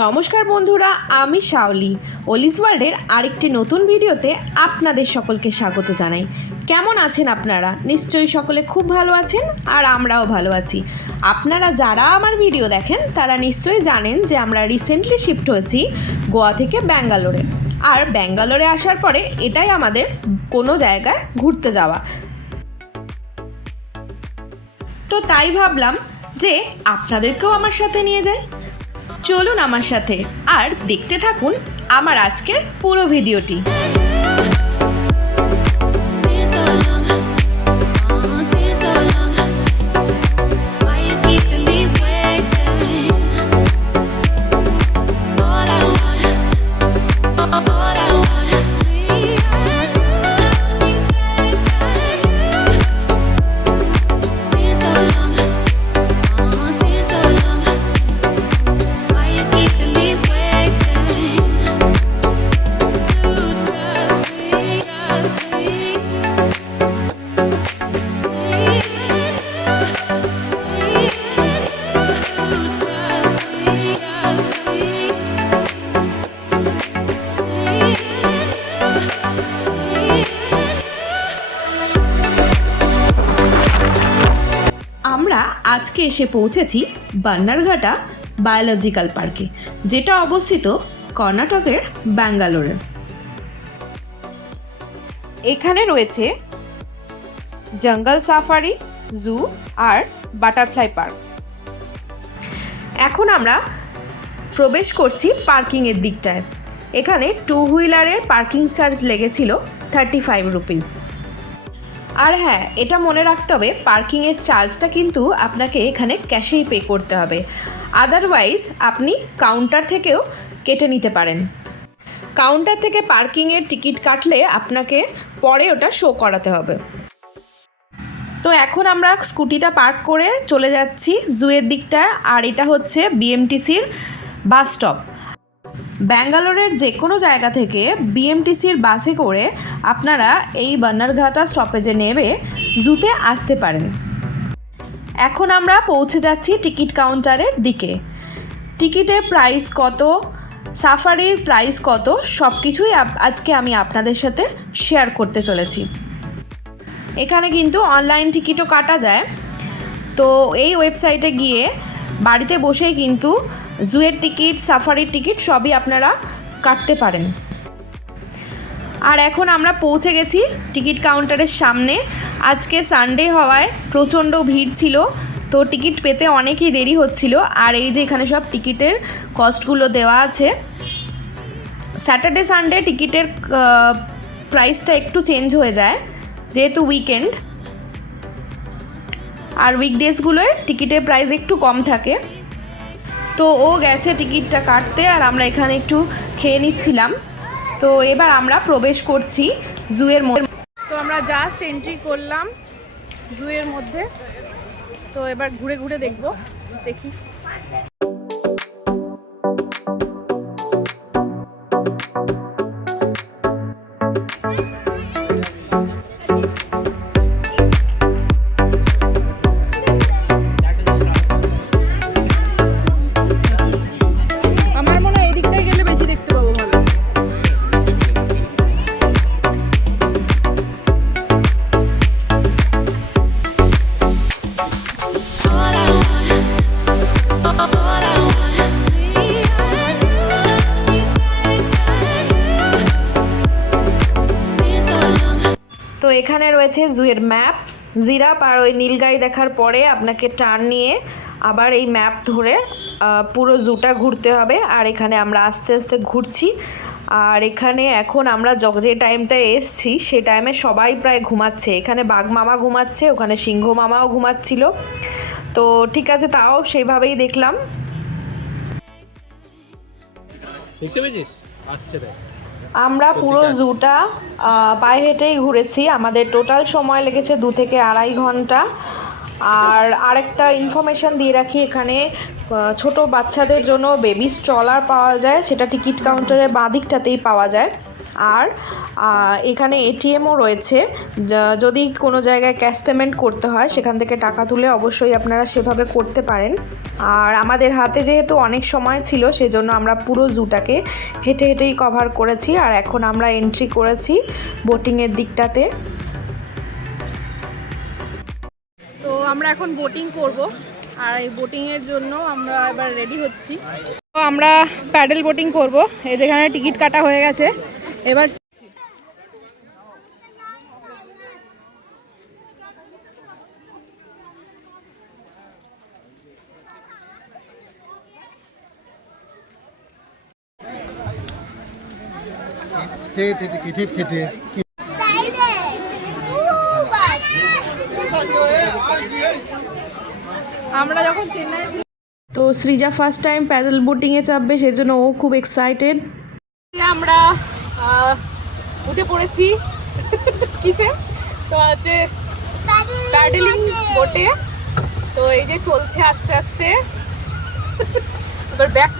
নমস্কার বন্ধুরা, আমি শাওলি। অলিস ওয়ার্ল্ডের আরেকটি নতুন ভিডিওতে আপনাদের সকলকে স্বাগত জানাই। কেমন আছেন আপনারা? নিশ্চয়ই সকলে খুব ভালো আছেন, আর আমরাও ভালো আছি। আপনারা যারা আমার ভিডিও দেখেন তারা নিশ্চয়ই জানেন যে আমরা রিসেন্টলি শিফট হয়েছি গোয়া থেকে ব্যাঙ্গালোরে। আর ব্যাঙ্গালোরে আসার পরে এটাই আমাদের কোনো জায়গায় ঘুরতে যাওয়া। তো তাই ভাবলাম যে আপনাদেরকেও আমার সাথে নিয়ে যাই। চলুন আমার সাথে আর দেখতে থাকুন আমার আজকের পুরো ভিডিওটি। আমরা আজকে এসে পৌঁছেছি বান্নারঘাটা বায়োলজিক্যাল পার্কে, যেটা অবস্থিত কর্ণাটকের ব্যাঙ্গালোরে। এখানে রয়েছে জঙ্গল সাফারি, জু আর বাটারফ্লাই পার্ক। এখন আমরা প্রবেশ করছি পার্কিংয়ের দিকটায়। এখানে 2 হুইলারের পার্কিং চার্জ লেগেছিল 35 রুপিস। আর হ্যাঁ, এটা মনে রাখতে হবে, পার্কিংয়ের চার্জটা কিন্তু আপনাকে এখানে ক্যাশেই পে করতে হবে। আদারওয়াইজ আপনি কাউন্টার থেকেও কেটে নিতে পারেন। কাউন্টার থেকে পার্কিংয়ের টিকিট কাটলে আপনাকে পরে ওটা শো করাতে হবে। তো এখন আমরা স্কুটিটা পার্ক করে চলে যাচ্ছি জুয়ের দিকটা। আর এটা হচ্ছে বিএমটিসির বাস স্টপ। ব্যাঙ্গালোরের যে কোনো জায়গা থেকে বিএমটিসির বাসে করে আপনারা এই বান্নারঘাটা স্টপেজে নেমে জুতে আসতে পারেন। এখন আমরা পৌঁছে যাচ্ছি টিকিট কাউন্টারের দিকে। টিকিটের প্রাইস কত, সাফারির প্রাইস কত, সব কিছুই আজকে আমি আপনাদের সাথে শেয়ার করতে চলেছি। এখানে কিন্তু অনলাইন টিকিটও কাটা যায়। তো এই ওয়েবসাইটে গিয়ে বাড়িতে বসেই কিন্তু জুয়ের টিকিট, সাফারির টিকিট সবই আপনারা কাটতে পারেন। আর এখন আমরা পৌঁছে গেছি টিকিট কাউন্টারের সামনে। আজকে সানডে হওয়ায় প্রচণ্ড ভিড় ছিল, তো টিকিট পেতে অনেকই দেরি হচ্ছিল। আর এই যে এখানে সব টিকিটের কস্টগুলো দেওয়া আছে। স্যাটারডে সানডে টিকিটের প্রাইসটা একটু চেঞ্জ হয়ে যায়, যেহেতু উইকেন্ড। আর উইকডেজগুলোয় টিকিটের প্রাইস একটু কম থাকে। তো ও গেছে টিকিটটা কাটতে, আর আমরা এখানে একটু খেয়ে নিচ্ছিলাম। তো এবার আমরা প্রবেশ করছি জুয়ের মধ্যে। তো আমরা জাস্ট এন্ট্রি করলাম জুয়ের মধ্যে। তো এবার ঘুরে ঘুরে দেখি। তো এখানে রয়েছে জুয়ের ম্যাপ, জিরাপ। আর ওই নীল গাড়ি দেখার পরে আপনাকে টার্ন নিয়ে আবার এই ম্যাপ ধরে পুরো জুটা ঘুরতে হবে। আর এখানে আমরা আস্তে আস্তে ঘুরছি। আর এখানে এখন আমরা যে টাইমটায় এসছি সেই টাইমে সবাই প্রায় ঘুমাচ্ছে। এখানে বাঘ মামা ঘুমাচ্ছে, ওখানে সিংহ মামাও ঘুমাচ্ছিল। তো ঠিক আছে, তাও সেভাবেই দেখলাম। আমরা পুরো জুটা পায়ে হেঁটেই ঘুরেছি। আমাদের টোটাল সময় লেগেছে 2 থেকে 2.5 ঘন্টা। আর আরেকটা ইনফরমেশান দিয়ে রাখি, এখানে ছোট বাচ্চাদের জন্য বেবি স্ট্রলার পাওয়া যায়, সেটা টিকিট কাউন্টারের বাঁ দিকটাতেই পাওয়া যায়। আর এখানে এটিএমও রয়েছে, যদি কোনো জায়গায় ক্যাশ পেমেন্ট করতে হয় সেখান থেকে টাকা তুলে অবশ্যই আপনারা সেভাবে করতে পারেন। আর আমাদের হাতে যেহেতু অনেক সময় ছিল সেজন্য আমরা পুরো জুটাকে হেঁটে হেঁটেই কভার করেছি। আর এখন আমরা এন্ট্রি করেছি বোটিংয়ের দিকটাতে। তো আমরা এখন বোটিং করব, আর এই বোটিংয়ের জন্য আমরা এবার রেডি হচ্ছি। তো আমরা প্যাডেল বোটিং করব, এই যেখানে টিকিট কাটা হয়ে গেছে। এবার আমরা যখন চেন্নাই ছিলাম, তো সৃজা ফার্স্ট টাইম প্যাডেল বোটিংয়ে চাপবে, সেজন্য ও খুব এক্সাইটেড। আমরা উঠে পড়েছি কিসে, তো হচ্ছে প্যাডেলিং বোটে। তো এই যে চলছে আস্তে আস্তে, এবার ব্যাক।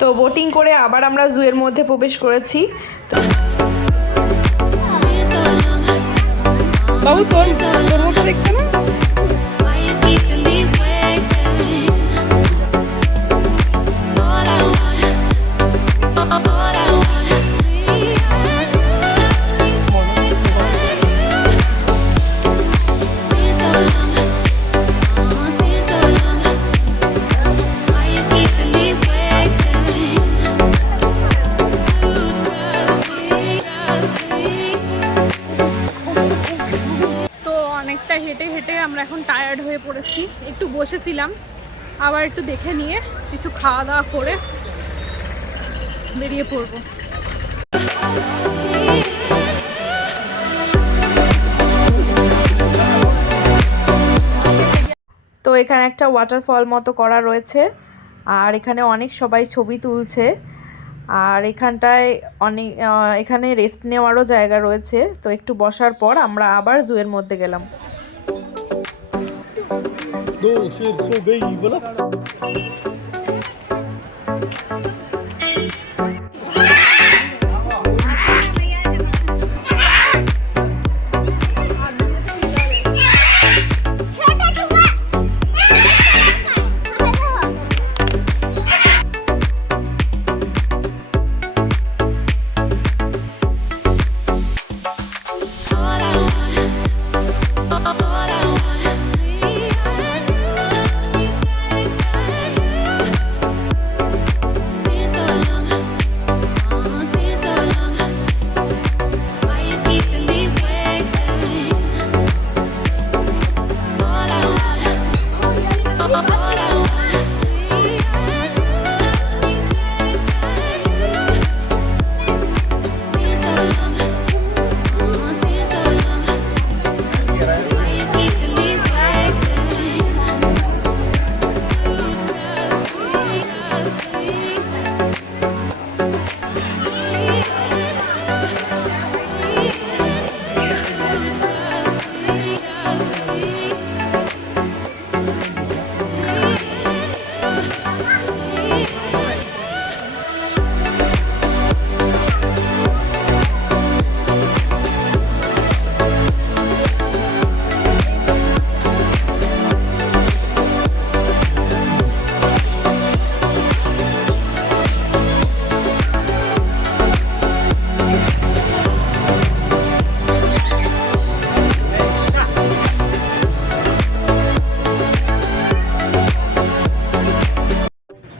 তো বোটিং করে আবার আমরা জুয়ের মধ্যে প্রবেশ করেছি। বাবু তোর মতো দেখতে না? অনেকটা হেঁটে হেঁটে আমরা এখন টায়ার্ড হয়ে পড়েছি, একটু বসেছিলাম, আবার একটু দেখে নিয়ে কিছু খাওয়া দাওয়া করে বেরিয়ে পড়ব। তো এখানে একটা ওয়াটারফল মতো করা রয়েছে, আর এখানে অনেক সবাই ছবি তুলছে। আর এখানে রেস্ট নেওয়ারও জায়গা রয়েছে। তো একটু বসার পর আমরা আবার জুয়ের মধ্যে গেলাম।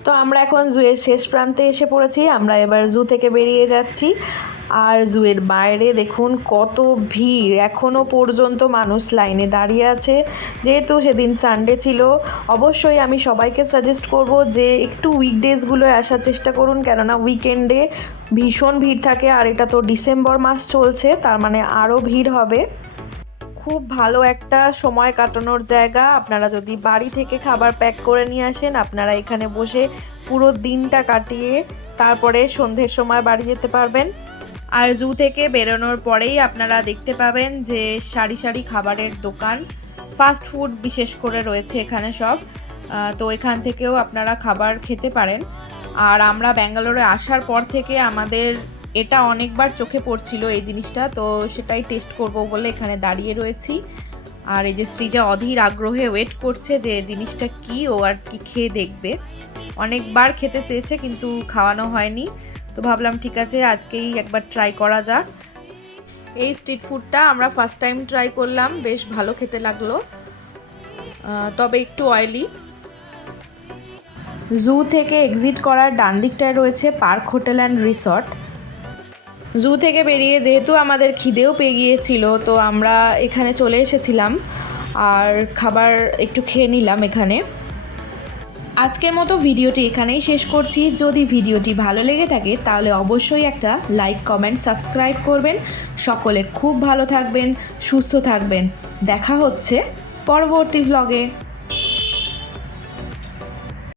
তো আমরা এখন জুয়ের শেষ প্রান্তে এসে পড়েছি। আমরা এবার জু থেকে বেরিয়ে যাচ্ছি। আর জুয়ের বাইরে দেখুন কত ভিড়, এখনও পর্যন্ত মানুষ লাইনে দাঁড়িয়ে আছে। যেহেতু সেদিন সানডে ছিল, অবশ্যই আমি সবাইকে সাজেস্ট করব যে একটু উইকডেজগুলোয় আসার চেষ্টা করুন, কেননা উইকেন্ডে ভীষণ ভিড় থাকে। আর এটা তো ডিসেম্বর মাস চলছে, তার মানে আরও ভিড় হবে। খুব ভালো একটা সময় কাটানোর জায়গা। আপনারা যদি বাড়ি থেকে খাবার প্যাক করে নিয়ে আসেন, আপনারা এখানে বসে পুরো দিনটা কাটিয়ে তারপরে সন্ধ্যের সময় বাড়ি যেতে পারবেন। আর জু থেকে বেরোনোর পরেই আপনারা দেখতে পাবেন যে সারি সারি খাবারের দোকান, ফাস্ট ফুড বিশেষ করে রয়েছে এখানে সব। তো এখান থেকেও আপনারা খাবার খেতে পারেন। আর আমরা ব্যাঙ্গালোরে আসার পর থেকে আমাদের এটা অনেকবার চোখে পড়ছিল এই জিনিসটা, তো সেটাই টেস্ট করব বলে এখানে দাঁড়িয়ে রয়েছি। আর এই যে সৃজা অধীর আগ্রহে ওয়েট করছে যে জিনিসটা কি, ও আর কি খেয়ে দেখবে। অনেকবার খেতে চেয়েছে কিন্তু খাওয়ানো হয়নি, তো ভাবলাম ঠিক আছে আজকেই একবার ট্রাই করা যাক। এই স্ট্রিট ফুডটা আমরা ফার্স্ট টাইম ট্রাই করলাম, বেশ ভালো খেতে লাগলো, তবে একটু অয়েলি। জু থেকে এক্সিট করার ডান দিকটায় রয়েছে পার্ক হোটেল অ্যান্ড রিসর্ট। জু থেকে বেরিয়ে যেহেতু আমাদের খিদেও পেয়ে গিয়েছিল, তো আমরা এখানে চলে এসেছিলাম আর খাবার একটু খেয়ে নিলাম এখানে। আজকের মতো ভিডিওটি এখানেই শেষ করছি। যদি ভিডিওটি ভালো লেগে থাকে তাহলে অবশ্যই একটা লাইক, কমেন্ট, সাবস্ক্রাইব করবেন। সকলে খুব ভালো থাকবেন, সুস্থ থাকবেন। দেখা হচ্ছে পরবর্তী ভ্লগে।